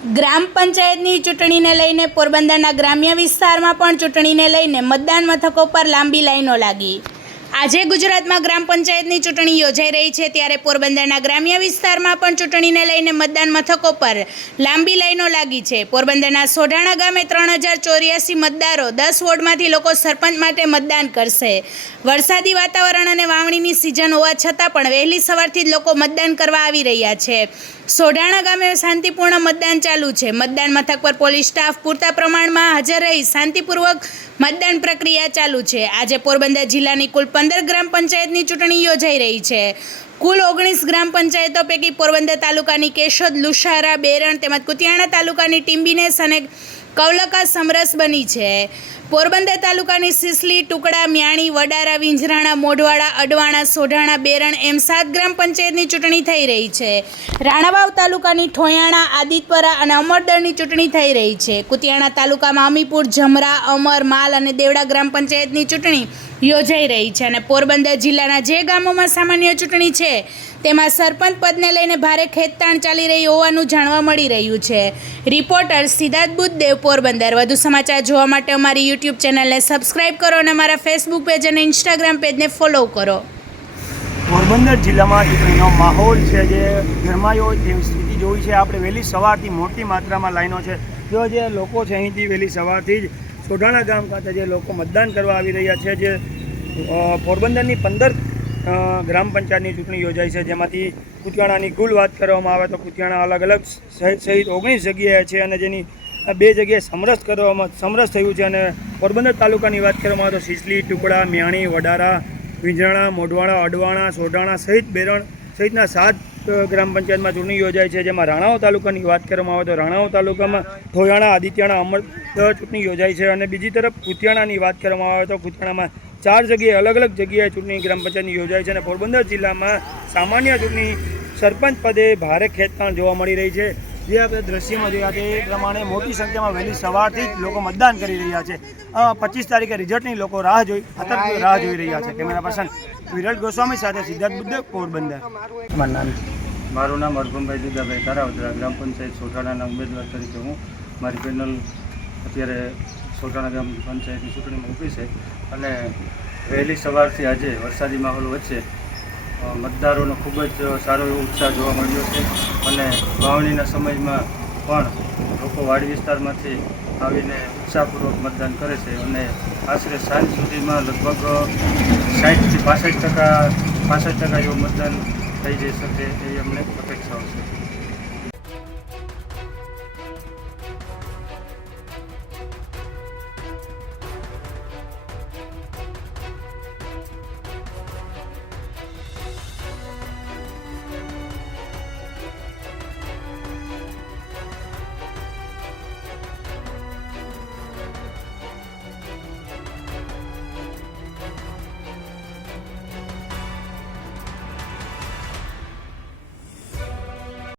ગ્રામ પંચાયતની ચૂંટણીને લઈને પોરબંદરના ગ્રામ્ય વિસ્તારમાં પણ ચૂંટણીને લઈને મતદાન મથકો પર લાંબી લાઈનો લાગી। આજે ગુજરાતમાં ગ્રામ પંચાયતની ચૂંટણી યોજાઈ રહી છે, ત્યારે પોરબંદરના ગ્રામ્ય વિસ્તારમાં પણ ચૂંટણીને લઈને મતદાન મથકો પર લાંબી લાઈનો લાગી છે। પોરબંદરના સોઢાણા ગામે 3084 મતદારો 10 વોર્ડમાંથી લોકો સરપંચ માટે મતદાન કરશે। વરસાદી વાતાવરણ અને વાવણીની સિઝન હોવા છતાં પણ વહેલી સવારથી જ લોકો મતદાન કરવા આવી રહ્યા છે। સોઢાણા ગામે શાંતિપૂર્ણ મતદાન ચાલુ છે। મતદાન મથક પર પોલીસ સ્ટાફ પૂરતા પ્રમાણમાં હાજર રહી શાંતિપૂર્વક મતદાન પ્રક્રિયા ચાલુ છે। આજે પોરબંદર જિલ્લાની કુલ 15 ગ્રામ પંચાયતની ચૂંટણી યોજાઈ રહી છે। કુલ 19 ગ્રામ પંચાયતો પૈકી પોરબંદર તાલુકાની કેશોદ, લુસારા, બેરણ તેમજ કુતિયાણા તાલુકાની ટીંબીનેસ અને કવલકા સમરસ બની છે। પોરબંદર તાલુકાની સિસલી, ટુકડા, મ્યાણી, વડારા, વિંજરાણા, મોઢવાડા, અડવાણા, સોઢાણા, બેરણ એમ 7 ગ્રામ પંચાયતની ચૂંટણી થઈ રહી છે। રાણાવાવ તાલુકાની ઠોયાણા, આદિતપરા અને અમરદળની ચૂંટણી થઈ રહી છે। કુતિયાણા તાલુકામાં અમીપુર, જમરા, અમર, માલ અને દેવડા ગ્રામ પંચાયતની ચૂંટણી યોજાઈ રહી છે અને પોરબંદર જિલ્લાના જે ગામોમાં સામાન્ય ચૂંટણી છે તેમાં સરપંચ પદને લઈને ભારે ખેંચતાણ ચાલી રહી હોવાનું જાણવા મળી રહ્યું છે। રિપોર્ટર સિદ્ધાર્થ બુદ્ધદેવ, પોરબંદર। વધુ સમાચાર જોવા માટે અમારી યુટ્યુબ ચેનલને સબસ્ક્રાઇબ કરો અને અમારા ફેસબુક પેજ અને ઇન્સ્ટાગ્રામ પેજને ફોલો કરો। પોરબંદર જિલ્લામાં ચૂંટણીનો માહોલ છે જે ગરમાયો તેવી સ્થિતિ જોઈ છે। આપણે વહેલી સવારથી મોટી માત્રામાં લાઈનો છે, જો જે લોકો છે અહીંથી વહેલી સવારથી જ સોઢાણા ગામ ખાતે જે લોકો મતદાન કરવા આવી રહ્યા છે। જે પોરબંદરની 15 ગ્રામ પંચાયતની ચૂંટણી યોજાઈ છે, જેમાંથી કુતિયાણાની કુલ વાત કરવામાં આવે તો કુતિયાણા અલગ અલગ સહિત 19 જગ્યાએ છે અને જેની 2 જગ્યાએ સમરસ થયું છે। અને પોરબંદર તાલુકાની વાત કરવામાં આવે તો સિસલી, ટુકડા, મ્યાણી, વડારા, વિંજરાણા, મોઢવાડા, અડવાણા, સોઢાણા સહિત બેરણ સહિતના 7 ગ્રામ પંચાયતમાં ચૂંટણી યોજાઈ છે। જેમાં રાણાવાવ તાલુકાની વાત કરવામાં આવે તો રાણાવાવ તાલુકામાં ઠોયાણા, આદિત્યાણા, અમરદળ ચૂંટણી યોજાઈ છે અને બીજી તરફ કુતિયાણાની વાત કરવામાં આવે તો કુતિયાણામાં 4 જગ્યાએ અલગ અલગ જગ્યાએ ચૂંટણી ગ્રામ પંચાયતની યોજાઈ છે અને પોરબંદર જિલ્લામાં સામાન્ય ચૂંટણી સરપંચ પદે ભારે ખેંચતાણ જોવા મળી રહી છે। જે આપણે દ્રશ્યમાં જોયા તે પ્રમાણે મોટી સંખ્યામાં વહેલી સવારથી જ લોકો મતદાન કરી રહ્યા છે। 25 તારીખે રિઝલ્ટની લોકો રાહ જોઈ રહ્યા છે। કેમેરા પર્સન વિરલ ગોસ્વામી સાથે સિદ્ધાર્થ બુદ્ધદેવ, પોરબંદર। મારું નામ અરગમભાઈ દુદાભાઈ કારાવદરા, ગ્રામ પંચાયત સોઢાણાના ઉમેદવાર તરીકે હું મારી પેનલ અત્યારે સોઢાણા ગ્રામ પંચાયતની ચૂંટણીમાં ઊભી છે અને વહેલી સવારથી આજે વરસાદી માહોલ વચ્ચે મતદારોનો ખૂબ જ સારો એવો ઉત્સાહ જોવા મળ્યો છે અને વાવણીના સમયમાં પણ લોકો વાડી વિસ્તારમાંથી આવીને ઉત્સાહપૂર્વક મતદાન કરે છે અને આશરે સાંજ સુધીમાં લગભગ 60 થી 65% જેવું મતદાન થઈ જઈ શકે એવી અમને અપેક્ષાઓ છે।